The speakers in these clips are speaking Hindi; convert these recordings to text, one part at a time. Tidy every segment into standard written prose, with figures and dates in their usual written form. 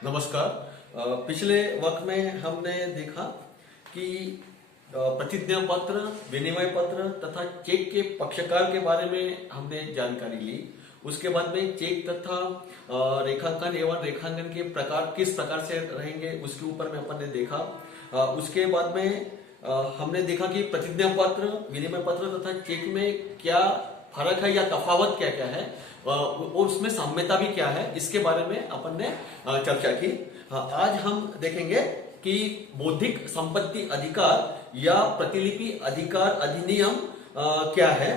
नमस्कार। पिछले वक्त में हमने देखा कि प्रतिज्ञा पत्र, विनिमय पत्र तथा चेक के पक्षकार के बारे में हमने जानकारी ली। उसके बाद में चेक तथा रेखांकन एवं रेखांकन के प्रकार किस प्रकार से रहेंगे उसके ऊपर में अपन ने देखा। उसके बाद में हमने देखा कि प्रतिज्ञा पत्र, विनिमय पत्र तथा चेक में क्या फर्क है या तफावत क्या क्या है और उसमें साम्यता भी क्या है, इसके बारे में अपन ने चर्चा की। आज हम देखेंगे कि बौद्धिक संपत्ति अधिकार या प्रतिलिपि अधिकार अधिनियम क्या है।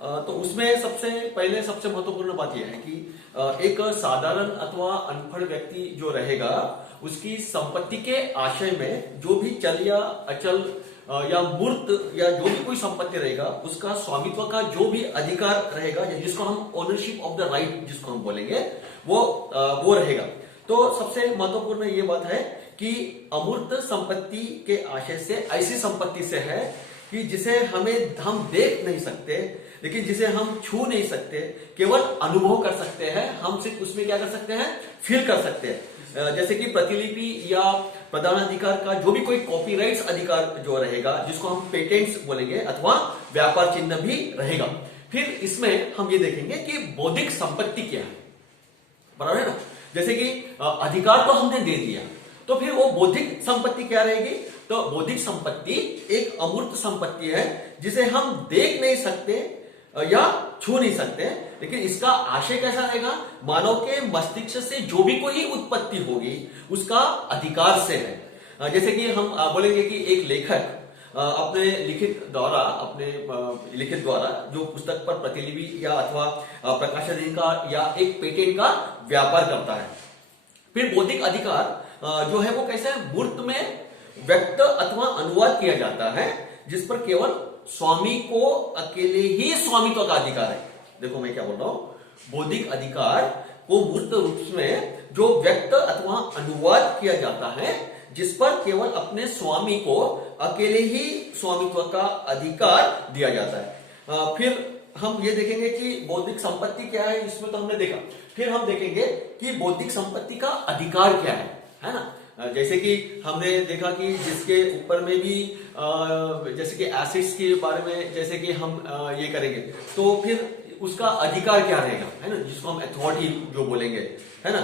तो उसमें सबसे पहले सबसे महत्वपूर्ण बात यह है कि एक साधारण अथवा अनपढ़ व्यक्ति जो रहेगा उसकी संपत्ति के आशय में जो भी चल या अचल या मूर्त या जो भी कोई संपत्ति रहेगा उसका स्वामित्व का जो भी अधिकार रहेगा, जिसको हम ओनरशिप ऑफ द राइट जिसको हम बोलेंगे, वो रहेगा। तो सबसे महत्वपूर्ण ये बात है कि अमूर्त संपत्ति के आशय से ऐसी संपत्ति से है कि जिसे हम देख नहीं सकते, लेकिन जिसे हम छू नहीं सकते, केवल अनुभव कर सकते हैं। हम सिर्फ उसमें क्या कर सकते हैं, फील कर सकते हैं। जैसे कि प्रतिलिपि या प्रदानाधिकार का जो भी कोई कॉपीराइट्स अधिकार जो रहेगा, जिसको हम पेटेंट्स बोलेंगे, अथवा व्यापार चिन्ह भी रहेगा। फिर इसमें हम ये देखेंगे कि बौद्धिक संपत्ति क्या है, बराबर है ना। जैसे कि अधिकार तो हमने दे दिया, तो फिर वो बौद्धिक संपत्ति क्या रहेगी। तो बौद्धिक संपत्ति एक अमूर्त संपत्ति है जिसे हम देख नहीं सकते या छू नहीं सकते, लेकिन इसका आशय कैसा रहेगा, मानव के मस्तिष्क से जो भी कोई उत्पत्ति होगी उसका अधिकार से है। जैसे कि हम बोलेंगे कि एक लेखक अपने लिखित द्वारा जो पुस्तक पर प्रतिलिपि या अथवा प्रकाशन का या एक पेटेंट का व्यापार करता है। फिर बौद्धिक अधिकार जो है वो कैसा है, मूर्त में व्यक्त अथवा अनुवाद किया जाता है, जिस पर केवल स्वामी को अकेले ही स्वामित्व का अधिकार है। देखो मैं क्या बोल रहा हूं, बौद्धिक अधिकार को मूर्त रूप में जो व्यक्त अथवा अनुवाद किया जाता है, जिस पर केवल अपने स्वामी को अकेले ही स्वामित्व का अधिकार दिया जाता है। फिर हम ये देखेंगे कि बौद्धिक संपत्ति क्या है, इसमें तो हमने देखा। फिर हम देखेंगे कि बौद्धिक संपत्ति का अधिकार क्या है ना। जैसे कि हमने देखा कि जिसके ऊपर में भी जैसे कि एसिड्स के बारे में जैसे कि हम ये करेंगे, तो फिर उसका अधिकार क्या रहेगा, है ना, जिसको हम अथॉरिटी जो बोलेंगे, है ना।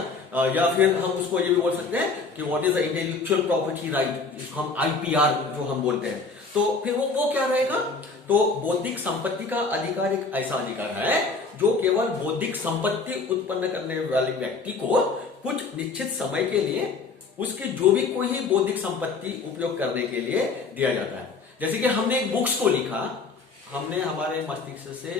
या फिर हम उसको ये भी बोल सकते हैं कि what is the intellectual property right, जिसको हम आईपीआर जो हम बोलते हैं। तो फिर वो क्या रहेगा। तो बौद्धिक संपत्ति का अधिकार एक ऐसा अधिकार है जो केवल बौद्धिक संपत्ति उत्पन्न करने वाले व्यक्ति को कुछ निश्चित समय के लिए उसकी जो भी कोई बौद्धिक संपत्ति उपयोग करने के लिए दिया जाता है। जैसे कि हमने एक बुक्स को लिखा, हमने हमारे मस्तिष्क से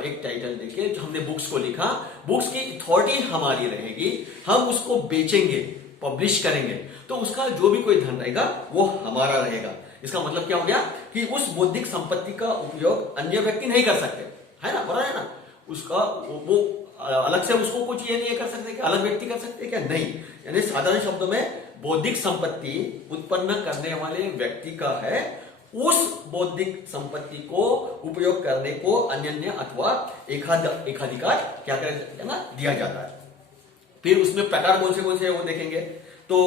एक टाइटल देके जो हमने बुक्स को लिखा, बुक्स की अथॉरिटी हमारी रहेगी, हम उसको बेचेंगे, पब्लिश करेंगे, तो उसका जो भी कोई धन रहेगा वो हमारा रहेगा। इसका मतलब क्या हो गया कि उस बौद्धिक संपत्ति का उपयोग अन्य व्यक्ति नहीं कर सकते, है ना, बराबर है ना। उसका वो अलग से उसको कुछ ये नहीं कर सकते कि अलग व्यक्ति कर सकते क्या, नहीं। यानी साधारण शब्दों में बौद्धिक संपत्ति उत्पन्न करने वाले व्यक्ति का है, उस बौद्धिक संपत्ति को उपयोग करने को अन्य अथवा एकाधिकार क्या करें ना, दिया जाता है। फिर उसमें प्रकार कौन से वो देखेंगे। तो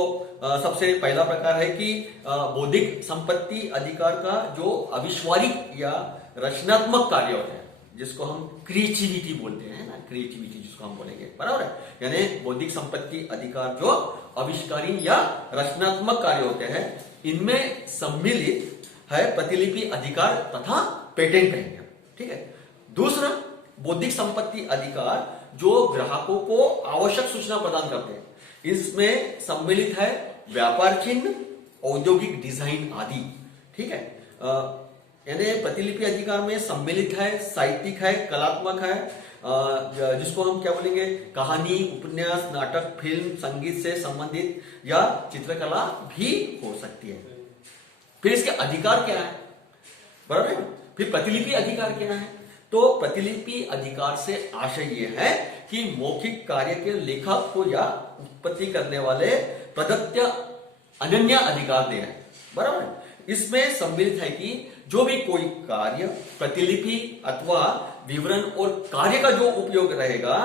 सबसे पहला प्रकार है कि बौद्धिक संपत्ति अधिकार का जो आविष्कारिक या रचनात्मक कार्य होते हैं, जिसको हम क्रिएटिविटी बोलते हैं ना, क्रिएटिविटी जिसको हम बोलेंगे, बराबर है। यानी बौद्धिक संपत्ति अधिकार जो आविष्कारी या रचनात्मक कार्य होते हैं, इनमें सम्मिलित है प्रतिलिपि अधिकार तथा पेटेंट कहेंगे, ठीक है। दूसरा, बौद्धिक संपत्ति अधिकार जो ग्राहकों को आवश्यक सूचना प्रदान करते हैं, इसमें सम्मिलित है व्यापार चिन्ह, औद्योगिक डिजाइन आदि, ठीक है। यानी प्रतिलिपि अधिकार में सम्मिलित है साहित्यिक है, कलात्मक है, जिसको हम क्या बोलेंगे, कहानी, उपन्यास, नाटक, फिल्म, संगीत से संबंधित या चित्रकला भी हो सकती है। फिर इसके अधिकार क्या है, बराबर है। फिर प्रतिलिपि अधिकार क्या है। तो प्रतिलिपि अधिकार से आशय यह है कि मौखिक कार्य के लेखक को या उत्पत्ति करने वाले प्रदत्त अनन्य अधिकार दे है, बराबर है। इसमें सम्मिलित है कि जो भी कोई कार्य, प्रतिलिपि अथवा विवरण और कार्य का जो उपयोग रहेगा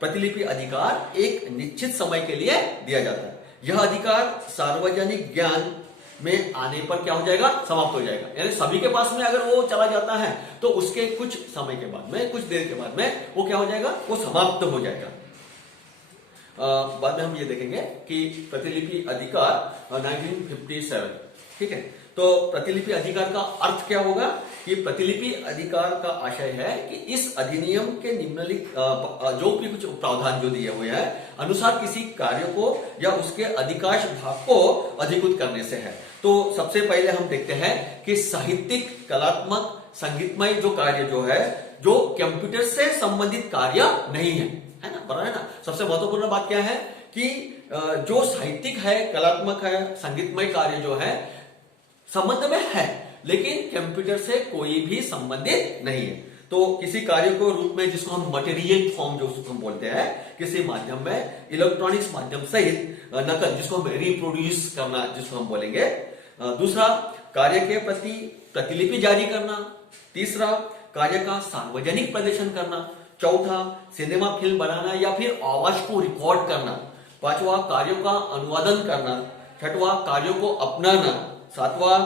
प्रतिलिपि अधिकार एक निश्चित समय के लिए दिया जाता है। यह अधिकार सार्वजनिक ज्ञान में आने पर क्या हो जाएगा, समाप्त हो जाएगा। यानी सभी के पास में अगर वो चला जाता है तो उसके कुछ समय के बाद में, कुछ देर के बाद में वो क्या हो जाएगा, वो समाप्त हो जाएगा। बाद में हम ये देखेंगे कि प्रतिलिपि अधिकार 1957, ठीक है। तो प्रतिलिपि अधिकार का अर्थ क्या होगा कि प्रतिलिपि अधिकार का आशय है कि इस अधिनियम के निम्नलिखित जो भी कुछ प्रावधान जो दिए हुए हैं अनुसार किसी कार्य को या उसके अधिकांश भाग को अधिकृत करने से है। तो सबसे पहले हम देखते हैं कि साहित्यिक, कलात्मक, संगीतमय जो कार्य जो है, जो कंप्यूटर से संबंधित कार्य नहीं है ना, बराबर है ना। सबसे महत्वपूर्ण बात क्या है कि जो साहित्यिक है, कलात्मक है, संगीतमय कार्य जो है संबंध में है, लेकिन कंप्यूटर से कोई भी संबंधित नहीं है। तो किसी कार्य को रूप में, जिसको हम मटेरियल फॉर्म जो उसको हम बोलते हैं, किसी माध्यम में इलेक्ट्रॉनिक्स माध्यम सहित नकल, जिसको हम रिप्रोड्यूस करना जिसको हम बोलेंगे। दूसरा, कार्य के प्रति प्रतिलिपि जारी करना। तीसरा, कार्य का सार्वजनिक प्रदर्शन करना। चौथा, सिनेमा फिल्म बनाना या फिर आवाज को रिकॉर्ड करना। पांचवा, कार्यों का अनुवादन करना। छठवां, कार्यों को अपनाना। सातवां,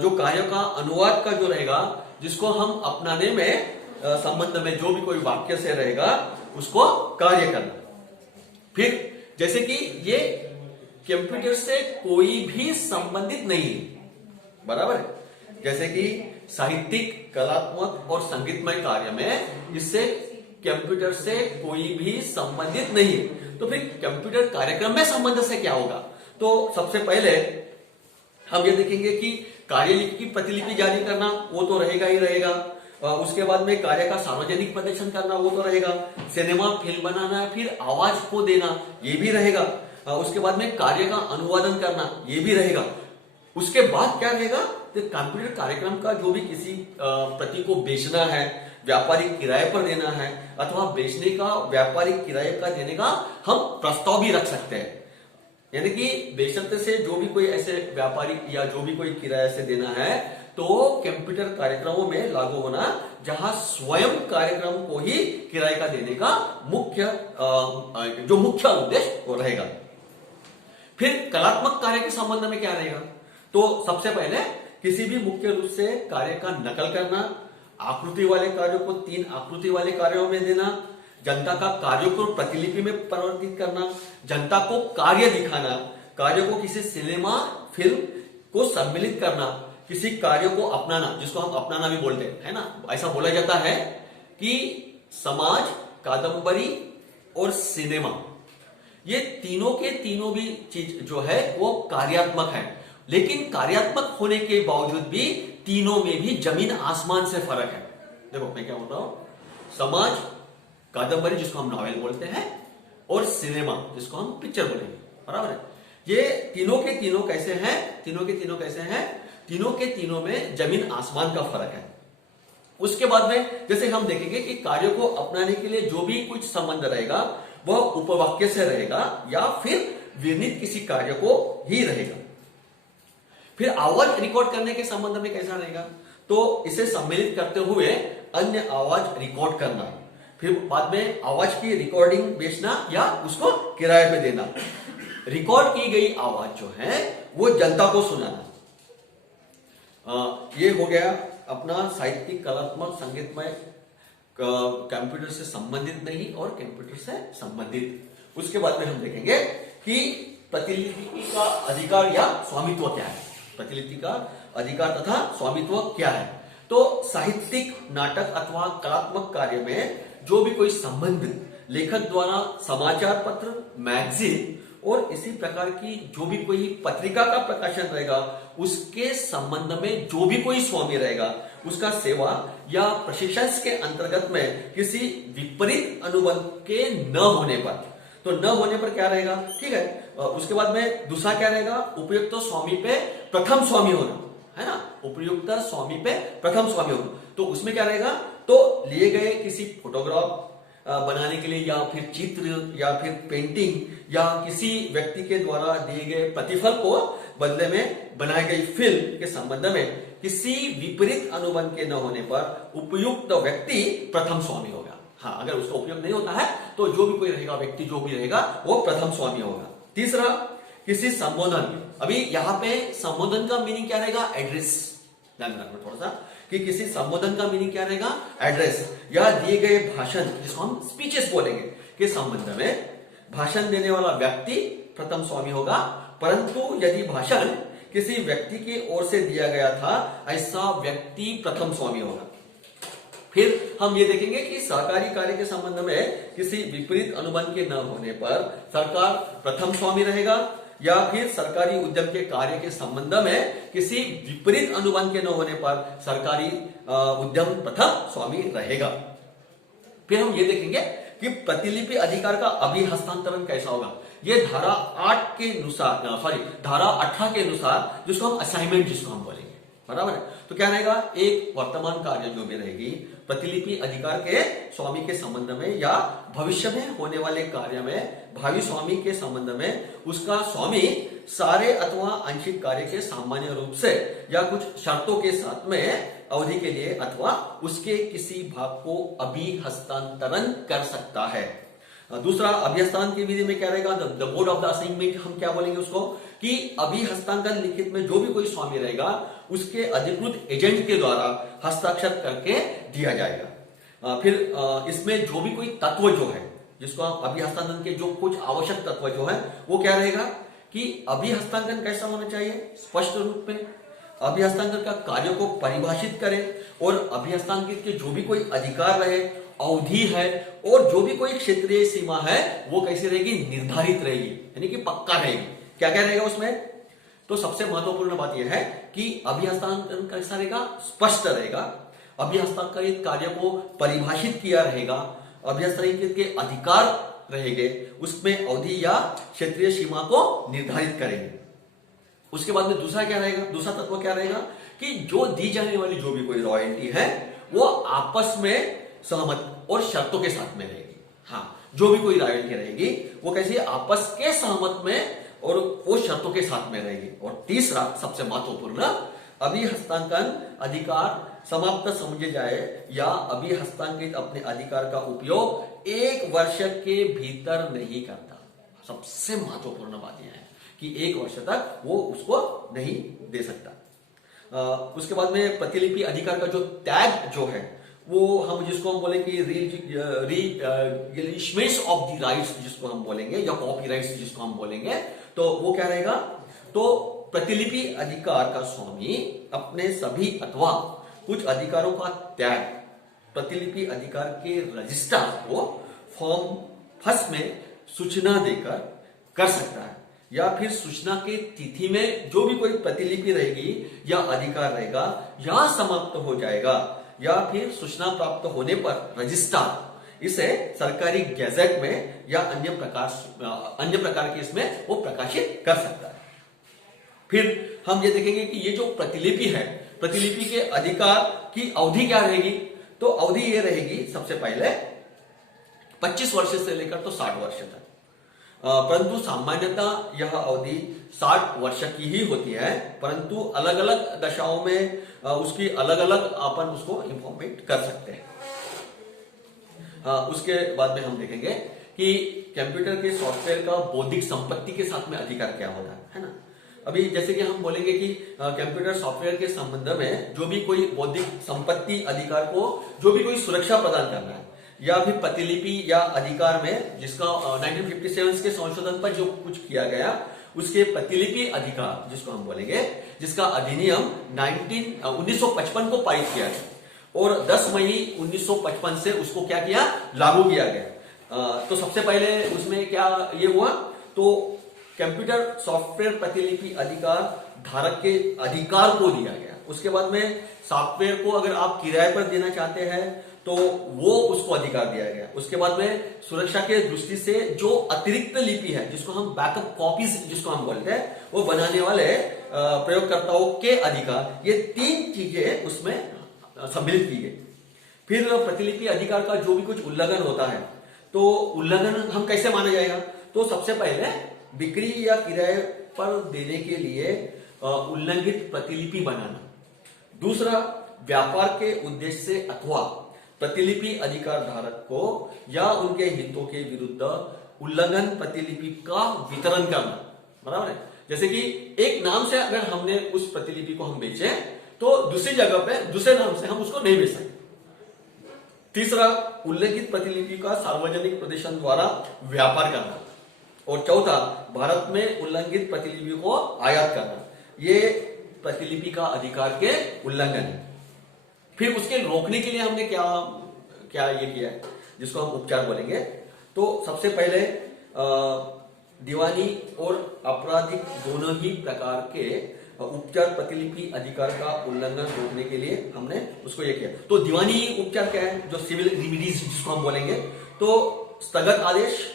जो कार्यों का अनुवाद का जो रहेगा, जिसको हम अपनाने में संबंध में जो भी कोई वाक्य से रहेगा उसको कार्य करना। फिर जैसे कि ये कंप्यूटर से कोई भी संबंधित नहीं है, बराबर है। जैसे कि साहित्यिक, कलात्मक और संगीतमय कार्य में इससे कंप्यूटर से कोई भी संबंधित नहीं है। तो फिर कंप्यूटर कार्यक्रम में संबंध से क्या होगा? तो सबसे पहले हम ये देखेंगे कि कार्य की प्रतिलिपि जारी करना वो तो रहेगा ही रहेगा। उसके बाद में कार्य का सार्वजनिक प्रदर्शन करना वो तो रहेगा। सिनेमा फिल्म बनाना फिर आवाज को देना ये भी रहेगा। उसके बाद में कार्य का अनुवादन करना ये भी रहेगा। उसके बाद क्या रहेगा? तो कंप्यूटर कार्यक्रम का जो भी किसी प्रति को बेचना है, व्यापारिक किराए पर देना है, अथवा बेचने का, व्यापारिक किराए का देने का हम प्रस्ताव भी रख सकते हैं। यानी कि बेचते से जो भी कोई ऐसे व्यापारिक या जो भी कोई किराए से देना है तो कंप्यूटर कार्यक्रमों में लागू होना, जहां स्वयं कार्यक्रम को ही किराए का देने का जो मुख्य उद्देश्य वो रहेगा। फिर कलात्मक कार्य के संबंध में क्या रहेगा? तो सबसे पहले किसी भी मुख्य रूप से कार्य का नकल करना, आकृति वाले कार्यों को 3 आकृति वाले कार्यों में देना, जनता का कार्यों को प्रतिलिपि में परिवर्तित करना, जनता को कार्य दिखाना, कार्यों को किसी सिनेमा फिल्म को सम्मिलित करना, किसी कार्यों को अपनाना, जिसको हम अपनाना भी बोलते हैं, है ना। ऐसा बोला जाता है कि समाज, कादंबरी और सिनेमा, ये तीनों के तीनों भी चीज जो है वो कार्यात्मक है। लेकिन कार्यात्मक होने के बावजूद भी तीनों में भी जमीन आसमान से फर्क है। देखो मैं क्या बोल रहा हूं, समाज, कादंबरी जिसको हम नॉवेल बोलते हैं, और सिनेमा जिसको हम पिक्चर बोलेंगे, बराबर है। ये तीनों के तीनों कैसे हैं? तीनों के तीनों कैसे हैं? तीनों के तीनों में जमीन आसमान का फर्क है। उसके बाद में जैसे हम देखेंगे कि कार्यों को अपनाने के लिए जो भी कुछ संबंध रहेगा वह उपवाक्य से रहेगा या फिर विनित किसी कार्य को ही रहेगा। फिर आवाज रिकॉर्ड करने के संबंध में कैसा रहेगा? तो इसे सम्मिलित करते हुए अन्य आवाज रिकॉर्ड करना। फिर बाद में आवाज की रिकॉर्डिंग बेचना या उसको किराए पे देना। रिकॉर्ड की गई आवाज जो है वो जनता को सुनाना। ये हो गया अपना साहित्यिक, कलात्मक, संगीतमय, कंप्यूटर से संबंधित नहीं और कंप्यूटर से संबंधित। उसके बाद में हम देखेंगे कि प्रतिलिपि का अधिकार या स्वामित्व क्या है। प्रतिलिपि का अधिकार तथा स्वामित्व क्या है? तो साहित्यिक, नाटक अथवा कलात्मक कार्य में जो भी कोई संबंध लेखक द्वारा समाचार पत्र, मैगजीन और इसी प्रकार की जो भी कोई पत्रिका का प्रकाशन रहेगा उसके संबंध में जो भी कोई स्वामी रहेगा उसका सेवा या प्रशिक्षण के अंतर्गत में किसी विपरीत अनुबंध के न होने पर, तो न होने पर क्या रहेगा? ठीक है। उसके बाद में दूसरा क्या रहेगा? उपयुक्त स्वामी पे प्रथम स्वामी होना, है ना। उपयुक्त स्वामी पे प्रथम स्वामी होना, तो उसमें क्या रहेगा? तो लिए गए किसी फोटोग्राफ बनाने के लिए या फिर चित्र या फिर पेंटिंग या किसी व्यक्ति के द्वारा दिए गए प्रतिफल को बदले में बनाई गई फिल्म के संबंध में किसी विपरीत अनुबंध के न होने पर उपयुक्त व्यक्ति प्रथम स्वामी होगा। हाँ, अगर उसका उपयोग नहीं होता है तो जो भी कोई रहेगा, व्यक्ति जो भी रहेगा, वो प्रथम स्वामी होगा। तीसरा, किसी संबोधन, अभी यहां पे संबोधन का मीनिंग क्या रहेगा? एड्रेस। ध्यान रखना थोड़ा सा कि किसी संबोधन का मीनिंग क्या रहेगा? एड्रेस, या दिए गए भाषण, जिसको हम स्पीचेस बोलेंगे, के संबंध में भाषण देने वाला व्यक्ति प्रथम स्वामी होगा। परंतु यदि भाषण किसी व्यक्ति की ओर से दिया गया था, ऐसा व्यक्ति प्रथम स्वामी होगा। फिर हम ये देखेंगे कि सरकारी कार्य के संबंध में किसी विपरीत अनुबंध के न होने पर सरकार प्रथम स्वामी रहेगा, या फिर सरकारी उद्यम के कार्य के संबंध में किसी विपरीत अनुबंध के न होने पर सरकारी उद्यम प्रथम स्वामी रहेगा। फिर हम ये देखेंगे कि प्रतिलिपि अधिकार का अभिहस्तांतरण कैसा होगा। ये धारा 8 के अनुसार, धारा 18 के अनुसार, जिसको हम असाइनमेंट जिसको हम बोलेंगे, बराबर है। तो क्या रहेगा? एक वर्तमान कार्य जो भी रहेगी प्रतिलिपि अधिकार के स्वामी के संबंध में, या भविष्य में होने वाले कार्य में भावी स्वामी के संबंध में, उसका स्वामी सारे अथवा आंशिक कार्य के सामान्य रूप से या कुछ शर्तों के साथ में अवधि के लिए अथवा उसके किसी भाग को अभिहस्तांतरण कर सकता है। दूसरा, अभिहस्तांतरण की विधि में क्या रहेगा? The mode of the assignment हम क्या बोलेंगे उसको, कि अभिहस्तांतरण लिखित में जो भी कोई स्वामी रहेगा उसके अधिकृत एजेंट के द्वारा हस्ताक्षर करके दिया जाएगा। फिर इसमें जो भी कोई तत्व जो है, जिसको आप अभिहस्तांतरण के जो कुछ आवश्यक तत्व जो है, वो क्या रहेगा कि अभिहस्तांतरण कैसा होना चाहिए? स्पष्ट रूप में अभिहस्तांतरण का कार्य को परिभाषित करें, और अभिहस्तांतरित के जो भी कोई अधिकार रहे, अवधि है, और जो भी कोई क्षेत्रीय सीमा है, वो कैसी रहेगी? निर्धारित रहेगी, यानी कि पक्का रहेगी। क्या क्या रहेगा उसमें? तो सबसे महत्वपूर्ण बात यह है कि अभिहस्तांतरण कैसा रहेगा? स्पष्ट रहेगा। अभिहस्तांतरित कार्य को परिभाषित किया रहेगा। अभिहस्तांतरित के अधिकार रहेंगे, उसमें अवधि या क्षेत्रीय सीमा को निर्धारित करेंगे। उसके बाद में दूसरा क्या रहेगा? दूसरा तत्व क्या रहेगा कि जो दी जाने वाली जो भी कोई रॉयल्टी है वो आपस में सहमत और शर्तों के साथ में रहेगी। हाँ, जो भी कोई रॉयल्टी रहेगी वो कैसी? आपस के सहमत में और वो शर्तों के साथ में रहेगी। और तीसरा सबसे महत्वपूर्ण, अभिहस्तांतरण अधिकार समाप्त समझे जाए या अभिहस्तांतरित अपने अधिकार का उपयोग 1 वर्ष के भीतर नहीं करता। सबसे महत्वपूर्ण बात यह है कि 1 वर्ष तक वो उसको नहीं दे सकता। उसके बाद में प्रतिलिपि अधिकार का जो टैग जो है, वो हम जिसको हम बोलेंगे रिलिशमेंट्स ऑफ द राइट्स जिसको हम बोलेंगे, या कॉपीराइट्स जिसको हम बोलेंगे, तो वो क्या रहेगा? तो प्रतिलिपि अधिकार का स्वामी अपने सभी अथवा कुछ अधिकारों का त्याग प्रतिलिपि अधिकार के रजिस्ट्रार को फॉर्म 1 में सूचना देकर कर सकता है, या फिर सूचना के तिथि में जो भी कोई प्रतिलिपि रहेगी या अधिकार रहेगा या समाप्त हो जाएगा, या फिर सूचना प्राप्त होने पर रजिस्ट्रार इसे सरकारी गैजेट में या अन्य प्रकार के इसमें वो प्रकाशित कर सकता है। फिर हम ये देखेंगे कि ये जो प्रतिलिपि है, प्रतिलिपि के अधिकार की अवधि क्या रहेगी? तो अवधि ये रहेगी सबसे पहले 25 वर्ष से लेकर तो 60 वर्ष तक, परंतु सामान्यतः यह अवधि 60 वर्ष की ही होती है, परंतु अलग अलग दशाओं में उसकी अलग अलग अपन उसको इंफॉर्मेट कर सकते हैं। उसके बाद में हम देखेंगे कि कंप्यूटर के सॉफ्टवेयर का बौद्धिक संपत्ति के साथ में अधिकार क्या होता है ना। अभी जैसे कि हम बोलेंगे कि कंप्यूटर सॉफ्टवेयर के संबंध में जो भी कोई बौद्धिक संपत्ति अधिकार को जो भी कोई सुरक्षा प्रदान करना है, या फिर प्रतिलिपि या अधिकार में जिसका 1957 के संशोधन पर जो कुछ किया गया, उसके प्रतिलिपि अधिकार जिसको हम बोलेंगे, जिसका अधिनियम 1955 को पारित किया गया और 10 मई 1955 से उसको क्या किया? लागू किया गया। तो सबसे पहले उसमें क्या ये हुआ? तो कंप्यूटर सॉफ्टवेयर प्रतिलिपि अधिकार धारक के अधिकार को दिया गया। उसके बाद में सॉफ्टवेयर को अगर आप किराए पर देना चाहते हैं तो वो उसको अधिकार दिया गया। उसके बाद में सुरक्षा के दृष्टि से जो अतिरिक्त लिपि है, जिसको हम बैकअप कॉपीज जिसको हम बोलते हैं, वो बनाने वाले प्रयोगकर्ताओं के अधिकार, ये 3 चीजें उसमें सम्मिलित की गई। फिर प्रतिलिपि अधिकार का जो भी कुछ उल्लंघन होता है, तो उल्लंघन हम कैसे माना जाएगा? तो सबसे पहले बिक्री या किराए पर देने के लिए उल्लंघित प्रतिलिपि बनाना। दूसरा, व्यापार के उद्देश्य से अथवा प्रतिलिपि अधिकार धारक को या उनके हितों के विरुद्ध उल्लंघन प्रतिलिपि का वितरण करना, बराबर है। जैसे कि एक नाम से अगर हमने उस प्रतिलिपि को हम बेचे तो दूसरी जगह पे दूसरे नाम से हम उसको नहीं बेच सकते। तीसरा, उल्लेखित प्रतिलिपि का सार्वजनिक प्रदर्शन द्वारा व्यापार करना। और चौथा, भारत में उल्लंघित प्रतिलिपि को आयात करना। ये प्रतिलिपि का अधिकार के उल्लंघन है। फिर उसके रोकने के लिए हमने क्या क्या ये किया है, जिसको हम उपचार बोलेंगे। तो सबसे पहले दीवानी और आपराधिक दोनों ही प्रकार के उपचार प्रतिलिपि अधिकार का उल्लंघन रोकने के लिए हमने उसको ये किया। तो दीवानी उपचार क्या है, जो सिविल रेमिडीज जिसको हम बोलेंगे, तो स्थगन आदेश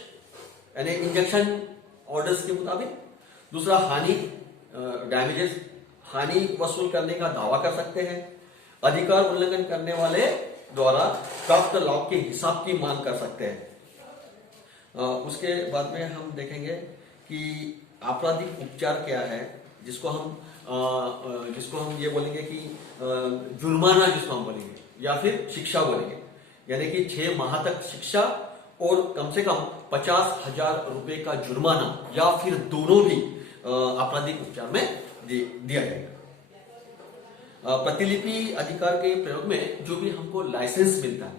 यानी इंजंक्शन ऑर्डर्स के मुताबिक। दूसरा, हानि डैमेजेस, हानि वसूल करने का दावा कर सकते हैं। अधिकार उल्लंघन करने वाले द्वारा प्राप्त लाभ के हिसाब की मांग कर सकते हैं। उसके बाद में हम देखेंगे कि आपराधिक उपचार क्या है, जिसको हम ये बोलेंगे कि जुर्माना जिसको हम बोलेंगे या फिर शिक्षा बोलेंगे, यानी कि 6 माह तक शिक्षा और कम से कम 50,000 रुपए का जुर्माना या फिर दोनों भी आपराधिक उपचार में दिया जाएगा। प्रतिलिपि अधिकार के प्रयोग में जो भी हमको लाइसेंस मिलता है,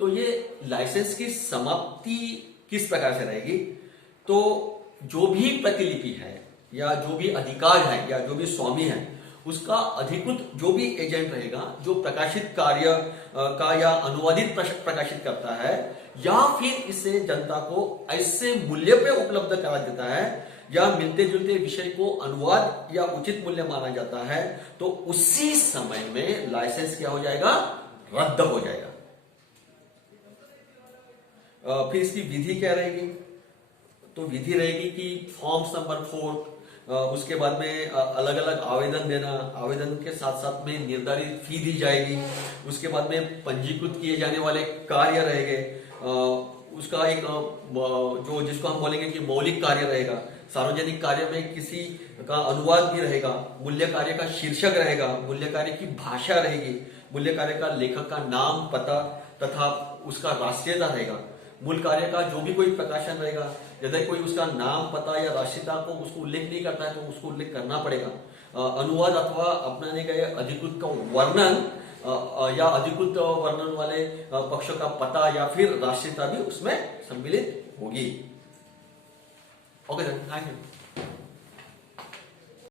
तो ये लाइसेंस की समाप्ति किस प्रकार से रहेगी। तो जो भी प्रतिलिपि है या जो भी अधिकार है या जो भी स्वामी है, उसका अधिकृत जो भी एजेंट रहेगा, जो प्रकाशित कार्य का या अनुवादित प्रकाशित करता है या फिर इसे जनता को ऐसे मूल्य पे उपलब्ध करा देता है या मिलते जुलते विषय को अनुवाद या उचित मूल्य माना जाता है, तो उसी समय में लाइसेंस क्या हो जाएगा, रद्द हो जाएगा। फिर इसकी विधि क्या रहेगी, तो विधि रहेगी कि फॉर्म्स नंबर 4, उसके बाद में अलग अलग आवेदन देना, आवेदन के साथ साथ में निर्धारित फी दी जाएगी। उसके बाद में पंजीकृत किए जाने वाले कार्य रहेंगे, उसका एक जो जिसको हम बोलेंगे कि मौलिक कार्य रहेगा। सार्वजनिक कार्य में किसी का अनुवाद भी रहेगा, मूल्य कार्य का शीर्षक रहेगा, मूल्य कार्य की भाषा रहेगी, मूल्य कार्य का लेखक का नाम, पता तथा उसका राष्ट्रीयता रहेगा। मूल कार्य का जो भी कोई प्रकाशन रहेगा, यदि कोई उसका नाम, पता या राष्ट्रीयता को उसको उल्लेख नहीं करता है तो उसको उल्लेख करना पड़ेगा। अनुवाद अथवा अपनाने गए अधिकृत का वर्णन या अधिकृत वर्णन वाले पक्ष का पता या फिर राष्ट्रीयता भी उसमें सम्मिलित होगी। Okay, thank you.